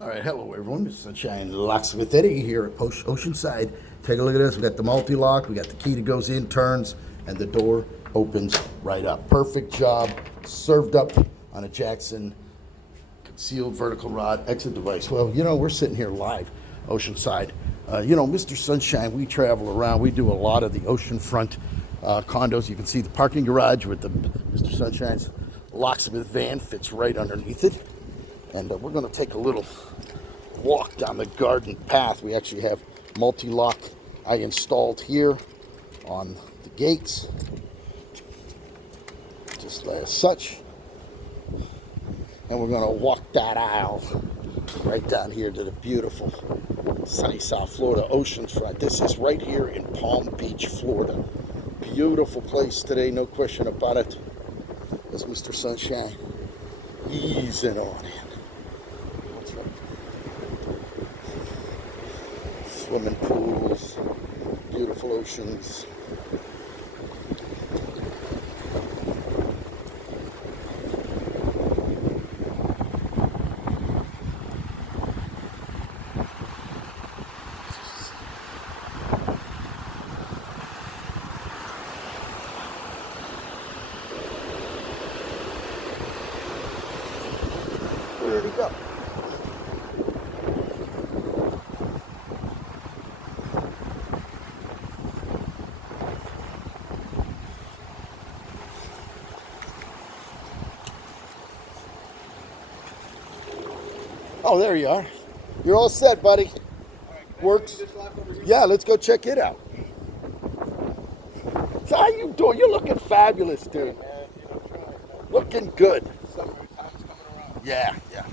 All right, hello everyone. This is Sunshine Locksmith Eddy here at Oceanside. Take a look at this. We got the multi-lock. We got the key that goes in, turns, and the door opens right up. Perfect job. Served up on a Jackson concealed vertical rod exit device. Well, we're sitting here live, Oceanside. Mr. Sunshine, we travel around. We do a lot of the oceanfront condos. You can see the parking garage with the Mr. Sunshine's Locksmith van fits right underneath it. And we're going to take a little walk down the garden path. We actually have multi-lock I installed here on the gates, just as such. And we're going to walk that aisle right down here to the beautiful sunny South Florida oceanfront. This is right here in Palm Beach, Florida. Beautiful place today, no question about it. There's Mr. Sunshine easing on in. Swimming pools, beautiful oceans. Where did he go? Oh, there you are. You're all set, buddy. All right, Works. Yeah, let's go check it out. So how you doing? You're looking fabulous, dude. Looking good. Summertime's coming around. Yeah, yeah.